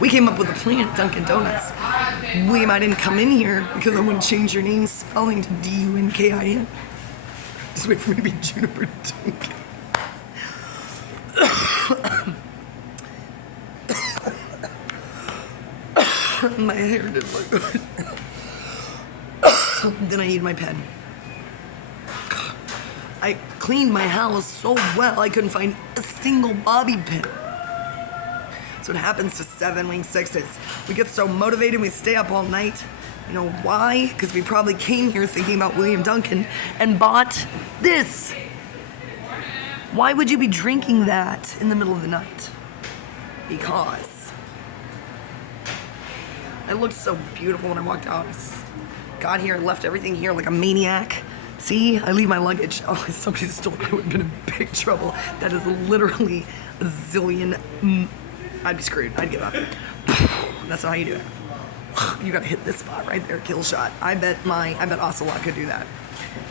We came up with a plan at Dunkin' Donuts. William, I didn't come in here because I want to change your name spelling to D-U-N-K-I-N. Just wait for me to be Juniper Dunkin. My hair didn't look good. Then I need my pen. I cleaned my house so well I couldn't find a single bobby pin. That's what happens to 7-wing sixes. We get so motivated, we stay up all night. You know why? Because we probably came here thinking about William Dunkin and bought this. Why would you be drinking that in the middle of the night? Because I looked so beautiful when I walked out. I got here and left everything here like a maniac. See, I leave my luggage. Oh, if somebody stole it, I would have been in big trouble. That is literally a zillion. I'd be screwed. I'd give up. That's not how you do it. You gotta hit this spot right there, kill shot. I bet Ocelot could do that.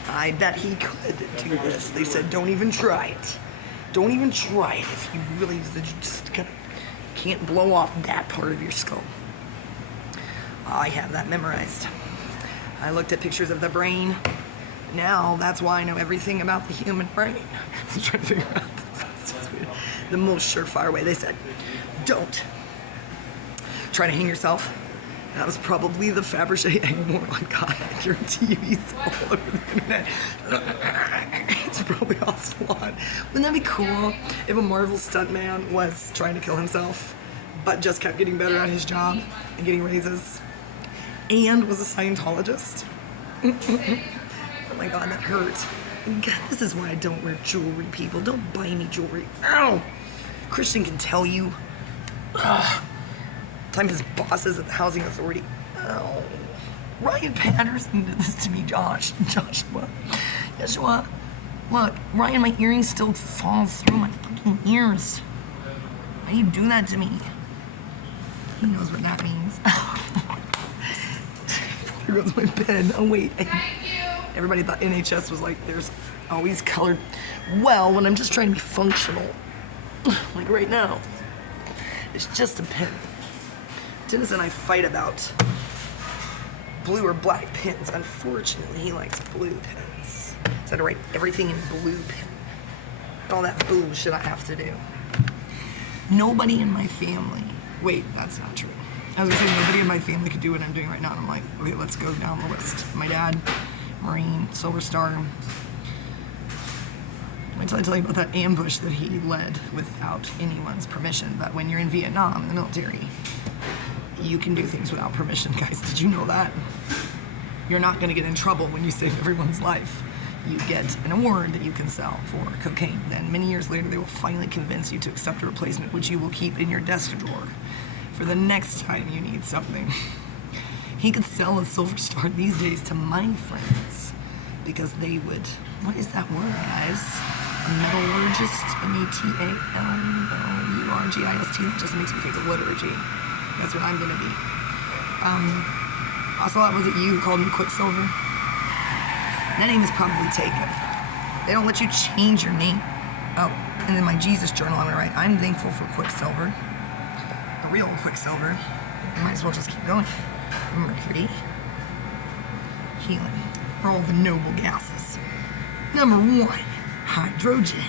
I bet he could do this. They said, don't even try it. Don't even try it if you really just can't blow off that part of your skull. I have that memorized. I looked at pictures of the brain. Now that's why I know everything about the human brain. I'm trying to figure out the most surefire way. They said, don't try to hang yourself. That was probably the Fabergé egg moron guy. I guarantee you he's all over the internet. It's probably Ocelot. Wouldn't that be cool if a Marvel stuntman was trying to kill himself, but just kept getting better at his job and getting raises, and was a Scientologist? Oh my God, that hurt. God, this is why I don't wear jewelry, people. Don't buy me jewelry. Ow! Christian can tell you. Ugh. Time his bosses at the housing authority. Oh, Ryan Patterson did this to me, Joshua. Look, Ryan, my earrings still fall through my fucking ears. Why do you do that to me? He knows what that means. Here goes my pen. Oh wait. Everybody thought NHS was like, there's always colored. Well, when I'm just trying to be functional, like right now, it's just a pen. Dennis and I fight about blue or black pens. Unfortunately, he likes blue pens. So I had to write everything in blue pen. All that bullshit I have to do. Nobody in my family. Wait, that's not true. I was gonna say nobody in my family could do what I'm doing right now. And I'm like, okay, let's go down the list. My dad, Marine, Silver Star. I tell you about that ambush that he led without anyone's permission. But when you're in Vietnam in the military, you can do things without permission, guys. Did you know that? You're not gonna get in trouble when you save everyone's life. You get an award that you can sell for cocaine. Then many years later, they will finally convince you to accept a replacement, which you will keep in your desk drawer for the next time you need something. He could sell a Silver Star these days to my friends because they would, what is that word, guys? A metallurgist, M-E-T-A-L-L-U-R-G-I-S-T. That just makes me think of liturgy. That's what I'm gonna be. Ocelot, was it you who called me Quicksilver? That name is probably taken. They don't let you change your name. Oh, and in my Jesus journal, I'm gonna write, I'm thankful for Quicksilver. The real Quicksilver. I might as well just keep going. Mercury. Helium. For all the noble gases. Number 1, hydrogen.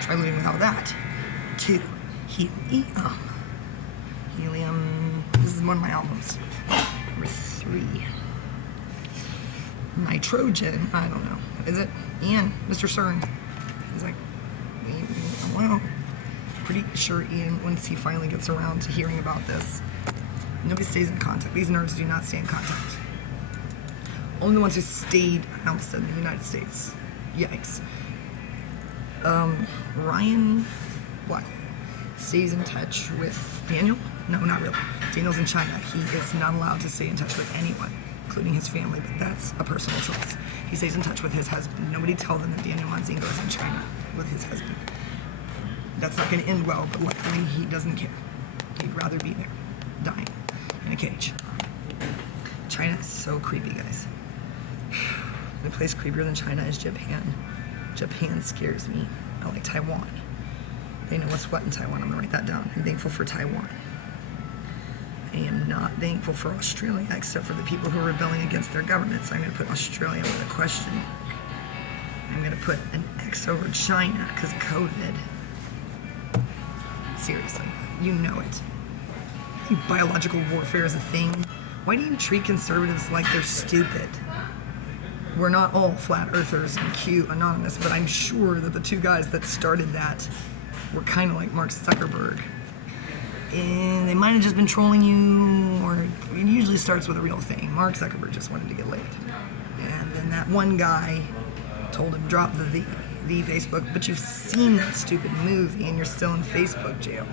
Try living without that. 2, helium. Helium. This is one of my albums. Number 3. Nitrogen. I don't know. Is it? Ian, Mr. CERN. He's like, well, pretty sure Ian, once he finally gets around to hearing about this, nobody stays in contact. These nerds do not stay in contact. Only the ones who stayed, I almost said in the United States. Yikes. Ryan Black stays in touch with Daniel? No, not really. Daniel's in China. He is not allowed to stay in touch with anyone, including his family, but that's a personal choice. He stays in touch with his husband. Nobody tell them that Daniel Manzingo is in China with his husband. That's not going to end well, but luckily he doesn't care. He'd rather be there, dying in a cage. China is so creepy, guys. The place creepier than China is Japan. Japan scares me. I like Taiwan. They know what's what in Taiwan. I'm gonna write that down. I'm thankful for Taiwan. I am not thankful for Australia, except for the people who are rebelling against their government. So I'm gonna put Australia with a question mark. I'm gonna put an X over China because of COVID. Seriously, you know it. Biological warfare is a thing. Why do you treat conservatives like they're stupid? We're not all flat earthers and Q anonymous, but I'm sure that the two guys that started that were kind of like Mark Zuckerberg. And they might have just been trolling you, or it usually starts with a real thing. Mark Zuckerberg just wanted to get laid. And then that one guy told him drop the Facebook, but you've seen that stupid movie and you're still in Facebook jail.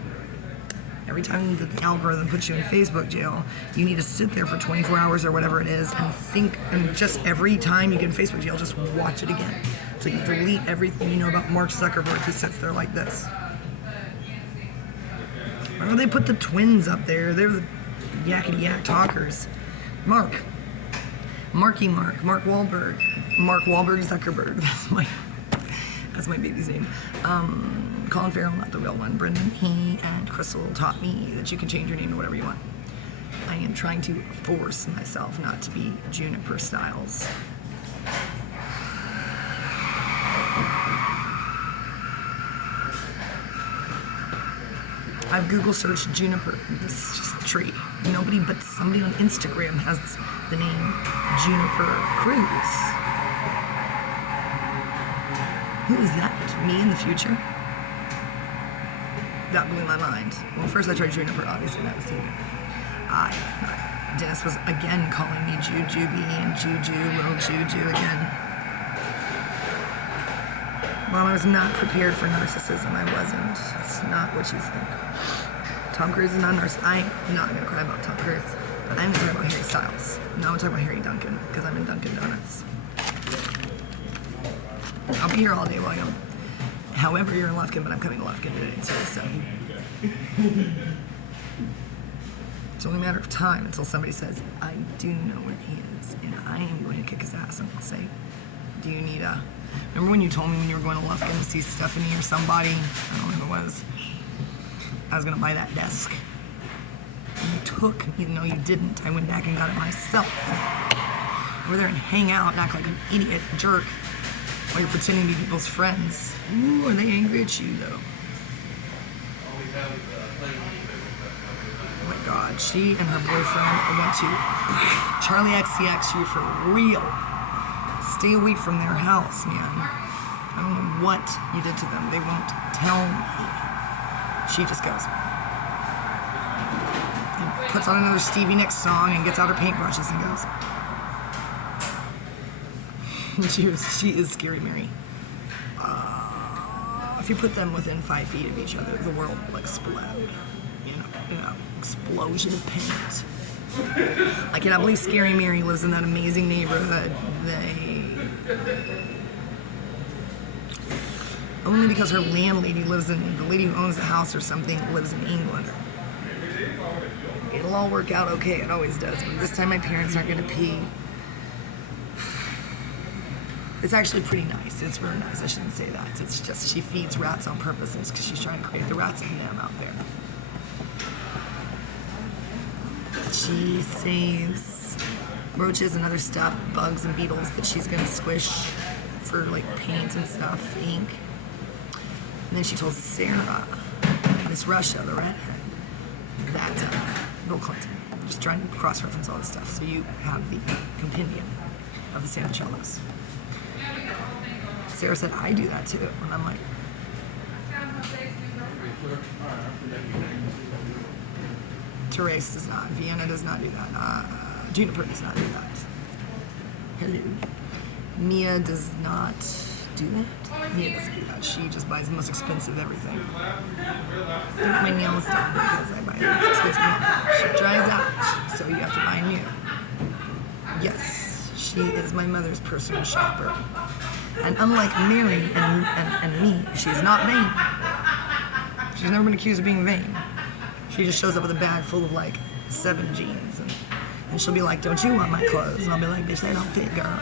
Every time the algorithm puts you in Facebook jail, you need to sit there for 24 hours or whatever it is and think, and just every time you get in Facebook jail, just watch it again. So you delete everything you know about Mark Zuckerberg who sits there like this. Why don't they put the twins up there? They're the yakety yak talkers. Mark Wahlberg. Mark Wahlberg Zuckerberg. That's my baby's name. Colin Farrell, not the real one. Brendan, he and Crystal taught me that you can change your name to whatever you want. I am trying to force myself not to be Juniper Styles. I've Google searched Juniper. This is just a tree. Nobody but somebody on Instagram has the name Juniper Cruz. Who is that? Me in the future? That blew my mind. Well, first I tried Juniper, obviously that was taken. Dennis was again calling me Jujubee and Juju, little Juju again. Well, I was not prepared for narcissism. I wasn't. It's not what you think. Tom Cruise is not a narcissist. I'm not gonna cry about Tom Cruise. I'm talking about Harry Styles. No, I'm talking about Harry Duncan, because I'm in Dunkin' Donuts. I'll be here all day while I'm. However, you're in Lufkin, but I'm coming to Lufkin today too, so. It's only a matter of time until somebody says, I do know where he is, and I am going to kick his ass, and I'll say, do you need a... Remember when you told me when you were going to Lufkin to see Stephanie or somebody? I don't know who it was. I was going to buy that desk. You took, even though you didn't. I went back and got it myself. Over there and hang out and act like an idiot jerk while you're pretending to be people's friends. Ooh, are they angry at you, though? Oh my God, she and her boyfriend went to Charlie XCX, you for real. Stay away from their house, man. I don't know what you did to them. They won't tell me. She just goes and puts on another Stevie Nicks song and gets out her paintbrushes and goes. She is Scary Mary. If you put them within 5 feet of each other, the world will explode. You know, explosion of paint. I cannot believe Scary Mary lives in that amazing neighborhood. Only because her landlady the lady who owns the house or something lives in England. It'll all work out okay, it always does, but this time my parents aren't gonna pee. It's actually pretty nice, it's really nice, I shouldn't say that. It's just she feeds rats on purpose, and it's because she's trying to create the rats and them out there. She saves roaches and other stuff, bugs and beetles that she's gonna squish for like paint and stuff, ink. And then she told Sarah, Miss Russia, the redhead, that Bill Clinton. Just trying to cross-reference all this stuff, so you have the compendium of the Sancellos. Sarah said, I do that too, and I'm like, Therese does not, Vienna does not do that, Juniper does not do that. Hello. Mia does not do that. Mia doesn't do that. She just buys the most expensive everything. I think my nails done because I buy the most expensive nail. She dries out, so you have to buy new. Yes, she is my mother's personal shopper. And unlike Mary and me, she's not vain. She's never been accused of being vain. She just shows up with a bag full of like 7 jeans. And she'll be like, don't you want my clothes? And I'll be like, bitch, they don't fit, girl.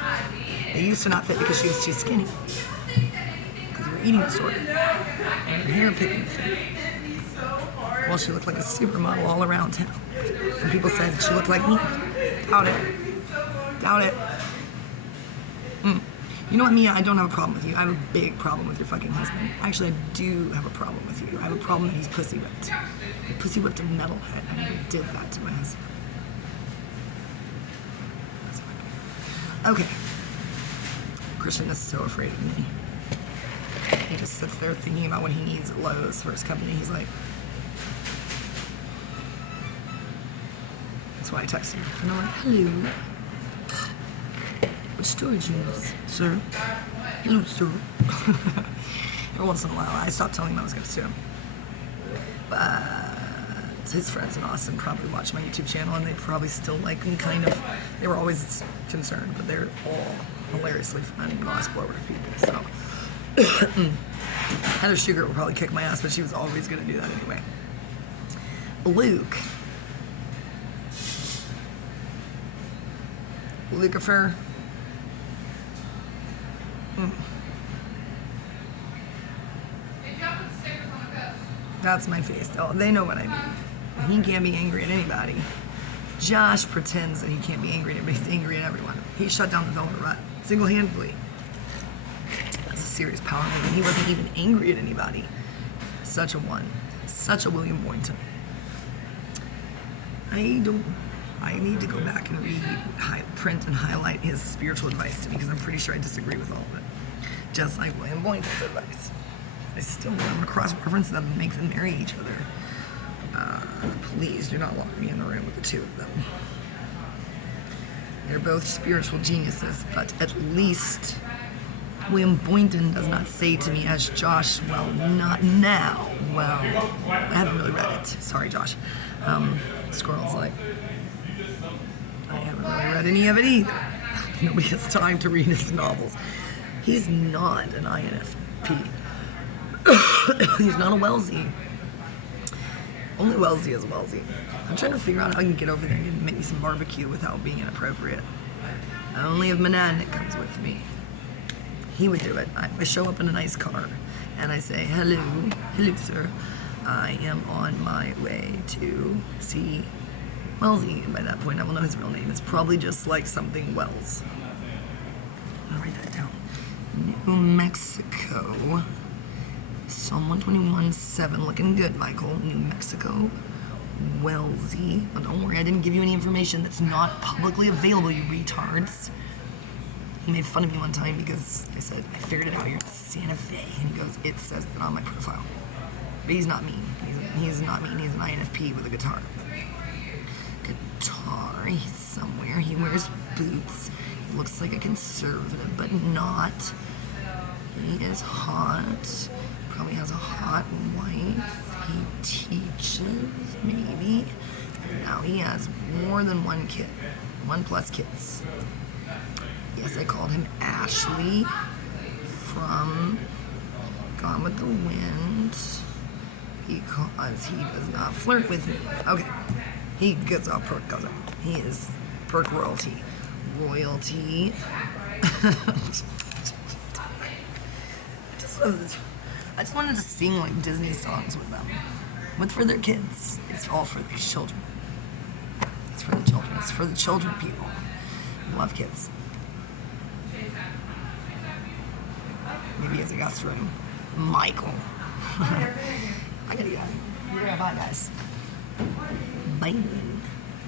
They used to not fit because she was too skinny. Because of her eating disorder. and her hair picking thing. Well, she looked like a supermodel all around town. And people said she looked like me. Doubt it. Doubt it. You know what, Mia? I don't have a problem with you. I have a big problem with your fucking husband. Actually, I do have a problem with you. I have a problem that he's pussy whipped. He pussy whipped a metalhead, and he did that to my husband. Okay. Christian is so afraid of me. He just sits there thinking about what he needs at Lowe's for his company. He's like, that's why I text him. And I'm like, hello. What storage units, sir? Hello, sir. Every once in a while, I stopped telling him I was going to sue him. But his friends in Austin probably watch my YouTube channel, and they probably still like me, kind of. They were always concerned, but they're all hilariously fun, cross-border people, so. Heather Sugar will probably kick my ass, but she was always going to do that anyway. Luke. Lucifer. That's my face. Oh, they know what I mean. He can't be angry at anybody. Josh pretends that he can't be angry at anybody. He's angry at everyone. He shut down the Velvet Rut single-handedly. That's a serious power move, and he wasn't even angry at anybody. Such a one. Such a William Boynton. I need to go back and read, print, and highlight his spiritual advice to me, because I'm pretty sure I disagree with all of it. Just like William Boynton's advice. I still want them to cross-reference them and make them marry each other. Please do not lock me in the room with the two of them. They're both spiritual geniuses, but at least William Boynton does not say to me as Josh, well, not now. Well, I haven't really read it. Sorry, Josh. Squirrel's like, I haven't really read any of it either. Nobody has time to read his novels. He's not an INFP. He's not a Wellesley. Only Wellesley is Wellesley. I'm trying to figure out how I can get over there and make me some barbecue without being inappropriate. Only if Monadnick comes with me. He would do it. I show up in a nice car and I say, hello, sir. I am on my way to see Wellesley. And by that point, I will know his real name. It's probably just like something Wells. I'll write that down. New Mexico. Psalm 121:7, looking good, Michael. New Mexico, Wellesley. Oh, don't worry, I didn't give you any information that's not publicly available, you retards. He made fun of me one time because I said, I figured it out, you're in Santa Fe. And he goes, it says that on my profile. But he's not mean. He's not mean, he's an INFP with a guitar. He's somewhere. He wears boots. He looks like a conservative, but not. He is hot. Probably has a hot wife. He teaches, maybe. And now he has more than one kid. 1+ kids. Yes, I called him Ashley from Gone with the Wind because he does not flirt with me. Okay. He gets off perk, goes on. He is perk royalty. Royalty. I just wanted to sing like Disney songs with them. But for their kids. It's all for the children. It's for the children. It's for the children, people. I love kids. Maybe as a guest room. Michael. I gotta go. Bye, guys. Bye.